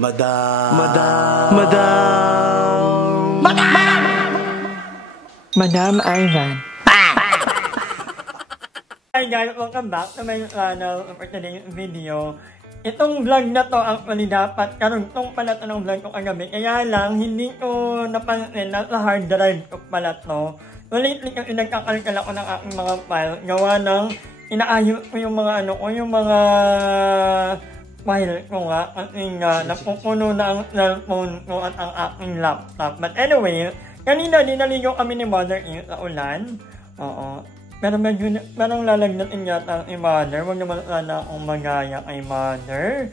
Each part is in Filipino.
Madam. Madam Ivan. Hi guys, welcome back to my channel for today's video. Itong vlog na to actually dapat karugtong pala to ng vlog ko kagabi. Kaya lang, hindi ko napansin na sa hard drive ko pala to. So lately kasi nagkakalkal ako ng aking mga file. Gawa ng inaayos ko yung mga yung mga file ko nga. Kasi nga, napupuno na ang cellphone ko at ang aking laptop. But anyway, kanina dinaligo kami ni Mother Eve sa ulan. Oo. Pero medyo parang lalagnatin yata ang mother. Huwag naman sana akong magaya kay mother.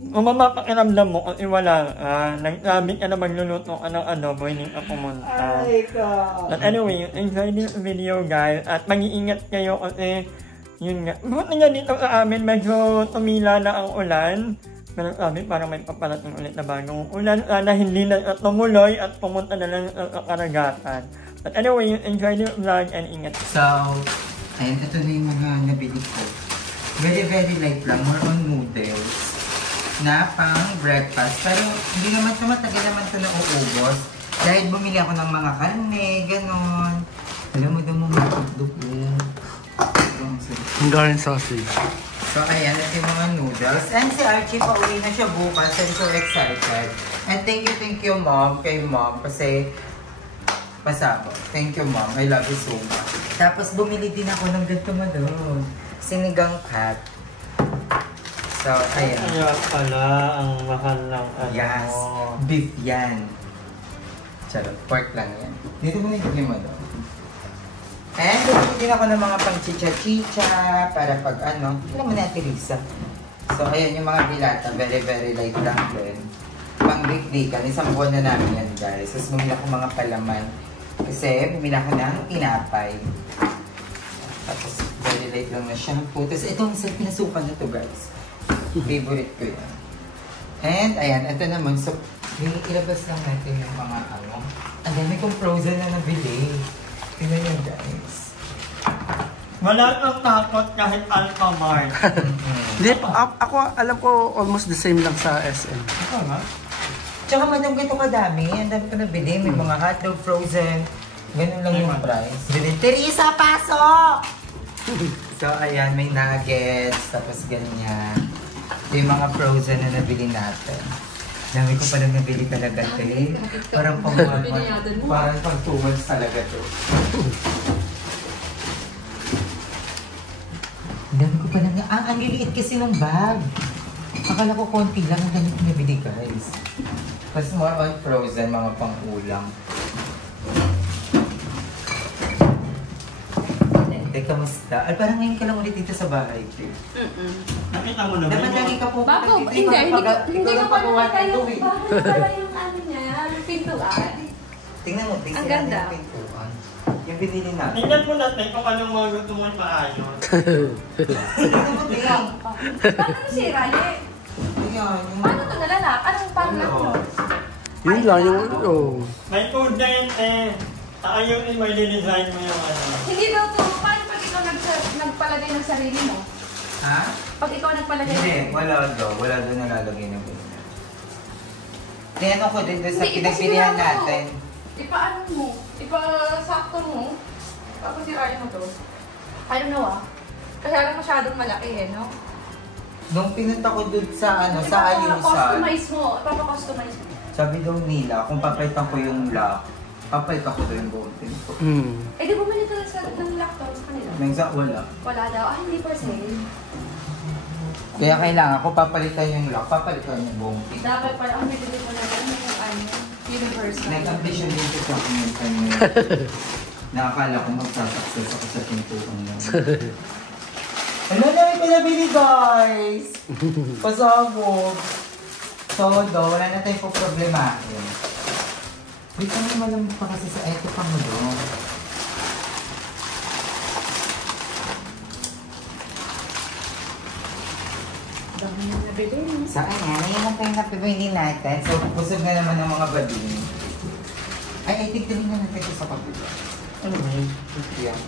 Mamapakiramdam mo kasi wala ka. Nagsabi ka na magluluto ka ng adobo, hindi ka pumunta. But anyway, enjoy this video guys. At mag-iingat kayo kasi yun nga. Buti nga dito sa amin, medyo tumila na ang ulan. Pero sabi parang may paparating ulit na bagong ulan. Sana hindi na tumuloy at pumunta na lang sa karagatan. But anyway, enjoy the vlog and ingat. So, ayun, ito na yung mga nabili ko. Very light lang. More on noodles. Na pang breakfast. Pero hindi naman ito matagal naman ito nauubos. Dahil bumili ako ng mga karne, ganon. Alam mo daw mo matugdog mo. Hungarian sausage. So, ayan, ito yung mga noodles. And si Archie pa uwi na siya bukas. I'm so excited. And thank you mom, kay mom. Kasi pasabot. Thank you, Mom. I love you so much. Tapos, bumili din ako ng ganito doon. Sinigang cat. So, ayan. Kaya pala ang mahal ng Yes. Beef yan. Charot. Pork lang yan. Dito mo na yung doon. And, bumili din ako ng mga pang chicha-chicha para pag alam mo na, Teresa. So, ayan yung mga bilata. Very light lang din. Pang big-dikan. Isang buwan na namin yan, guys. Tapos, bumili ako mga palaman. Kasi bumili ako ng tinapay. Tapos very light lang na shampoo. Tapos itong sa pinasukan na to guys. Favorite ko yan. And ayan, ito naman. So, ilabas lang natin yung mga ang dami kong frozen na nabili. Tingnan nyo guys. Wala kang takot kahit Alphamart. Hindi, ako alam ko almost the same lang sa SM. Ito nga. Tsaka madam ganito kadami. Ang dami ko nabili. May mga hotdog frozen. Ganun lang yung price. Teresa, pasok! So, ayan. May nuggets. Tapos ganyan. Ito yung mga frozen na nabili natin. Dami ko palang nabili talaga ito eh. Parang pang 2 months talaga ito. Dami ko palang ang liliit kasi ng bag. Akala ko konti lang ang dami ko nabili guys. Mas more on frozen, mga pang-ulam. Teka, kamusta? Parang ngayon ka lang ulit dito sa bahay, Tim. Nakita mo naman. Dapat lagi ka po. Bago, hindi ko pa nakita yung niya, yung pintuan. Tingnan mo, tingnan Ang ganda. yung pintuan. Yung binili natin. Tingnan mo natin kung anong mga gusto mo maayos. Tingnan mo, tingnan. Bakit nasira niya? Paano ito nalalak? Anong parang mo? Yun lang yung May food din eh. Ayun may didesign mo yung Hindi daw ito. Paano pag ikaw nagpalagay ng sarili mo? Ha? Pag ikaw nagpalagay Hindi, ng wala daw. Wala daw nalalagay na ganyan. Tingnan ko din sa Hindi, pinagpilihan ipasira mo. natin. Ipaano mo? Ipasakto mo? Papasirain mo to? I don't know Kasi alam masyadong malaki no? Nung pinunta ko dun sa sa ayusan. Customize mo. Ipapa-customize mo. Sabi daw nila, kung papalitan ko yung lock, papalitan ko daw yung button ko. Di bumili ka ng laptop sa kanila? Wala. Wala daw. Hindi per sale. Kaya kailangan ko papalitan yung lock, papalitan yung buong pin. Dapat pala ang nilili ko na yung universal. Nag-ambition din ko sa kumintan mo. Nakakala ko magsasuccess ako sa pintuan mo. Ano na may pinabili guys? Pasabog. Todo, wala na tayong po problema. Wait, ano naman pa kasi sa eto pang mo doon? Dami na nabili. Sa kanya, naman tayong napibili natin. So, busog na naman ng mga bading. Ay, tigtilin na natin ito sa pagbiba. Ano ba yun? Yan.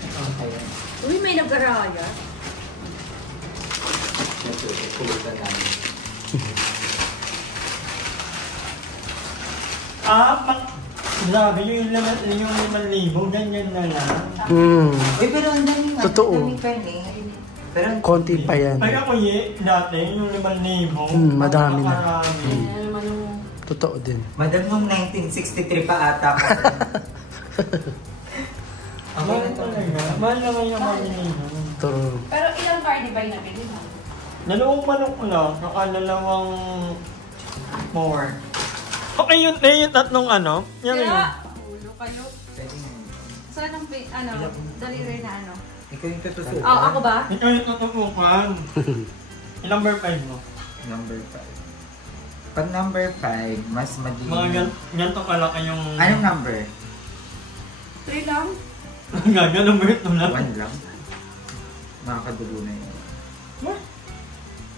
Okay. Uy, may nag-araya. Pulutan namin. Grabe yung 5,000, ganyan na lang. Pero ang daming Totoo. daming karne. Pero Konti pa yan. Ay ako dati, yung 5,000. Madami na. Marami. Totoo din. Madam, nung 1963 pa ata ako. Mahal talaga. Mahal naman yung 5,000. True. Pero ilang cardi ba yung nabili mo? Dalawang manok ko na, saka dalawang more. Okay yun, yung tatlong ano? Yan yun. Ulo kayo. Saan ang delivery na ano? Ikaw yung tutusukan. Oh, ako ba? Ikaw yung tututukan. Yung number 5 mo. Number 5. Pag number 5, mas madiin. Mga ganito kalaki yung... Anong number? 3 lang? Gaga, number 2 lang. 1 lang. Makakadugo na yun. What?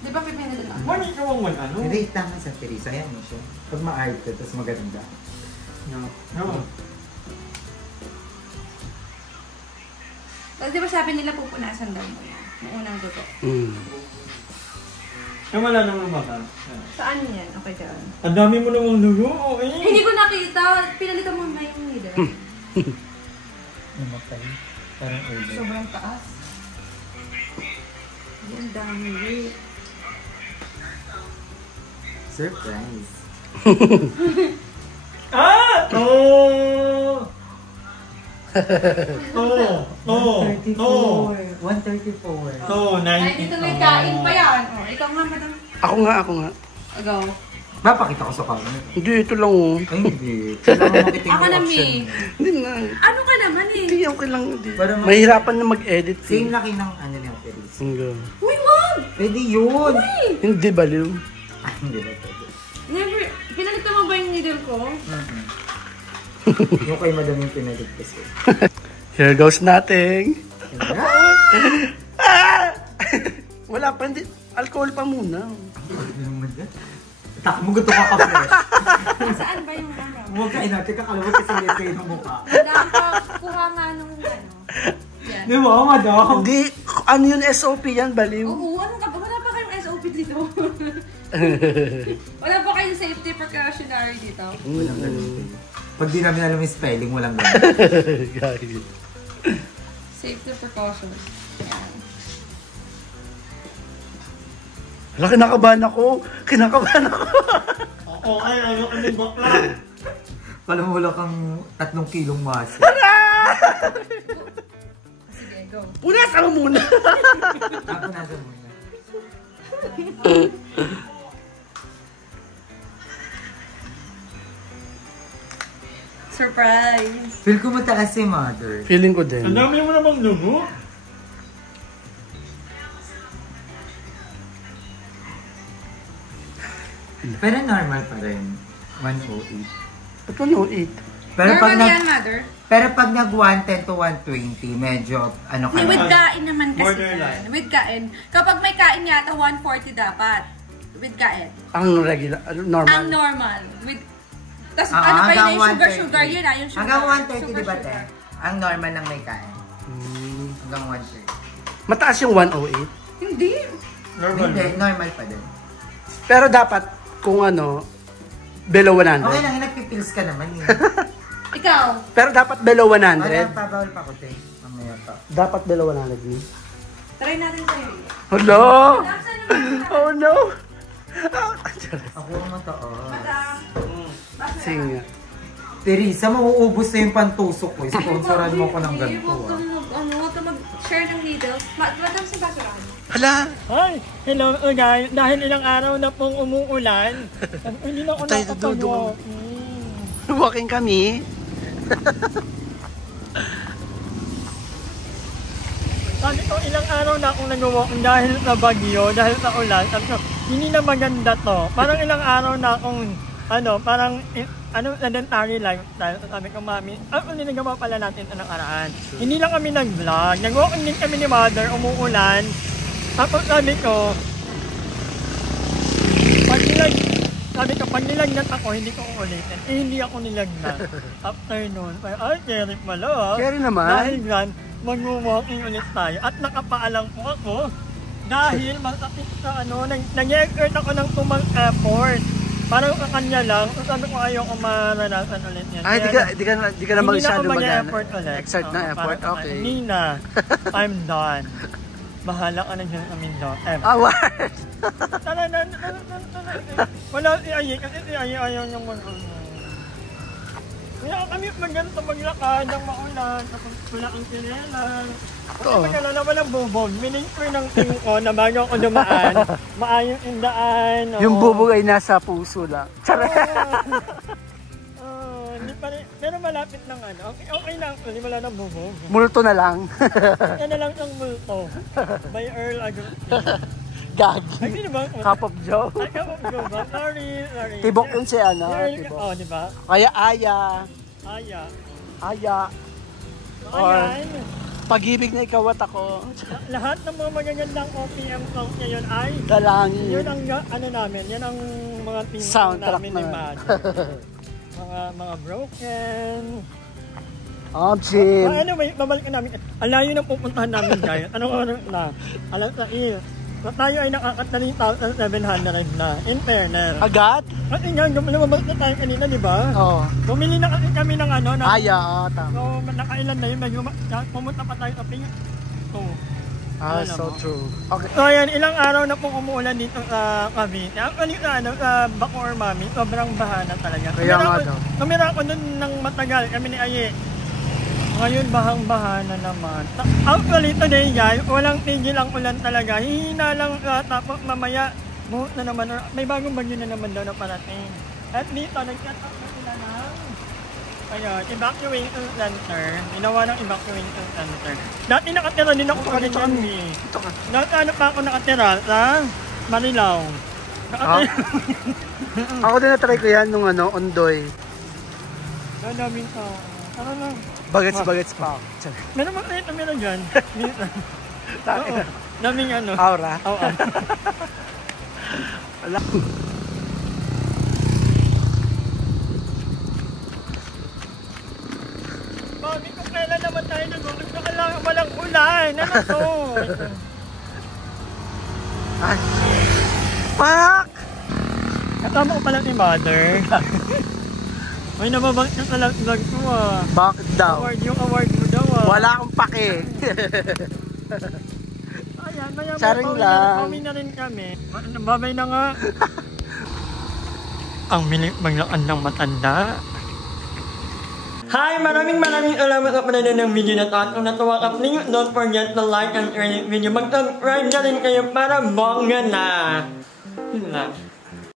Di ba 500 lang? Wala ikaw ang ano? Hindi, tama sa Teresa. Yan mo siya. Pag ma-art ka, tapos maganda. No. Tapos di ba sabi nila pupunasan daw mo yan? Yung unang dugo. Yung wala naman baka. Saan yan? Okay, dyan. Ang dami mo namang dugo, eh. Hindi ko nakita. Pinalitan mo na yung needle. Namatay. Parang urban. Sobrang taas. Ang dami. Surprise. Oh! 134. 134. Ay, dito may kain pa yan. Oh, ikaw nga, madam. Ako nga. Agaw. Mapakita ko sa camera. Hindi, ito lang oh. Ay, hindi. Kailangan makita yung Ako na, option. Mi. Hindi na. Ano ka naman eh? Hindi, okay lang. Hindi. Para Mahirapan na mag-edit. Same laki ng ano niyang Teresa. Uy, wag! Pwede yun. Hindi, baliw. Ah, hindi ba pwede? Never. Pinalitan mo ba yung needle ko? Yung kay madam yung pinalit kasi. Here goes nothing. Wala pa, hindi. Alcohol pa muna. Tak mo gusto ka ka-fresh. Saan ba yung ano? Huwag kain natin kakalawag kasi may kayo ng mukha. Madam, kuha nga nung ano. Yan. Di ba, madam? Hindi, ano yun SOP yan, baliw. Oo, ano ka ba? Wala pa kayong SOP dito. Wala pa kayong safety precautionary dito. Walang ganun. Pag di namin alam yung spelling, walang ganun. Gagi. Safety precautions. Yan. Wala, kinakabahan ako. Okay, ano kami bakla? Pala mo wala kang 3 kilong masa. Sige, go. Punasan mo muna. Ako nasa muna. Surprise! Feel ko mataas si mother. Feeling ko din. Ang dami mo namang dugo. Pero normal pa rin. 108. Ba't 108? Pero pag Normal yan, mother. pero pag nag 110 to 120, medyo ano ka With na. kain naman kasi. Borderline. With kain. Kapag may kain yata, 140 dapat. With kain. Ang regular, normal. Ang normal. With... Tapos Ah, ano pa yun, hanggang yung 130. sugar yun ah, yung sugar. Hanggang 130 di ba te? Sugar. Ang normal lang may kain. Hanggang 130. Mataas yung 108. Hindi. Normal. Hindi, normal pa din. Pero dapat, kung ano, below 100. Okay lang, nagpipils ka naman. Ikaw. Pero dapat below 100. Wala, pabawal pa ko te. Mamaya pa. Dapat below 100. Try natin sa'yo. Hello! Saan naman? Oh no! Ako ang mataas. Madam. Sige nga. Teresa, mauubos na yung pantusok ko. Sponsoran mo ko ng ganito. Huwag ka mag-share ng needles. Madam, sa basurahan. Hala! Hi! Hello guys! Dahil ilang araw na pong umuulan, hindi na ako Tayo, nakapag-walking. Walking kami. Sabi ko, ilang araw na akong nag-walking dahil sa bagyo, dahil sa ulan. Sabi ko, hindi na maganda to. Parang ilang araw na akong, sedentary lifestyle. Sabi ko, mami, nilagawa pala natin ito ng araan. Hindi lang kami nag-vlog. Nag-walking din kami ni mother, umuulan. Tapos sabi ko, pag nilagnat ako, hindi ko uulitin. Hindi ako nilagnat. After noon, ay, carry pala ah. Carry naman. Dahil yan, mag-walking ulit tayo. At nakapaalam po ako, Dahil masakit sa ano, nag-exert ako ng tumang effort. Parang sa kanya lang, so sabi ko ayaw ko maranasan ulit yan. Ay, di ka na masyado mag-effort ulit. Exert na effort, okay. Hindi na. I'm done. Bahala ka na dyan kami doon. Award! Wala si Aye, kasi si Aye ayaw niyang kaya kami magganto maglakad ng maulan, tapos wala ang sinelan. Kasi magkalala walang bubog. Mining ko ng tingin ko na bago ako dumaan, maayos yung daan. Yung bubog ay nasa puso lang. Charot! Hindi pa rin, pero malapit lang ano. Okay lang, hindi wala nang bubog. Multo na lang. Yan na lang ang multo. By Earl Agustin. Gag. Ay, sino ba? Cup of Joe. Ay, Cup of Joe ba? Sorry. Tibok yun siya, ano? Tibok. Oh, di ba? Kaya Aya. Ayan. Pag-ibig na ikaw at ako. Lahat ng mga magagandang OPM songs ngayon ay Dalangin. yun ang ano namin, yan ang mga theme Soundtrack namin na. ni Mad. mga broken. Jim. Anyway, babalik namin. Ang layo ng pupuntahan namin guys. Anong oras na? Alas 6. Tayo ay nakaka 3,700 na. In fairness. Agad? Kasi nga, lumabas na tayo kanina, di ba? Oo. Bumili na kasi kami ng ano. Aya, tama. So, nakailan na yun. Pumunta pa tayo sa Ping. So true. Okay. So, ayan, ilang araw na pong umuulan dito sa Cavite. Actually, sa Bacoor, Mami, sobrang bahana talaga. Kaya nga daw. Tumira ako dun ng matagal, kami ni Aye. Ngayon, bahang-bahana naman. Actually, today guys, walang tigil ang ulan talaga. Hihina lang, tapos mamaya, buhot na naman. May bagong bagyo na naman daw na parating. At dito, nag-set-up na sila ng evacuation center. Ginawa ng evacuation center. Dati nakatira din ako sa Cavite. Dati ano pa ako nakatira sa Marilao. Ako din na-try ko yan nung Ondoy. Daming tao. Tara lang. Bagets pa. Meron ba kayo tumira dyan? Oo. Daming ano. Aura. Oo. Wala. Mami, kung kailan naman tayo nag-ulit na kailangan walang ulan. Ano to? Ay. Pak! Katama ko pala ni Mother. May nababang ka sa vlog ko Bakit daw? Yung award mo daw Wala akong pake. Ayan, maya Charing lang. Kami na rin kami. Babay na nga. Ang milik maglaan ng matanda. Hi! Maraming salamat sa panonood ng video na to. At kung natuwa ka, please don't forget to like and share this video. Mag-subscribe na rin kayo para bongga na. Yun lang.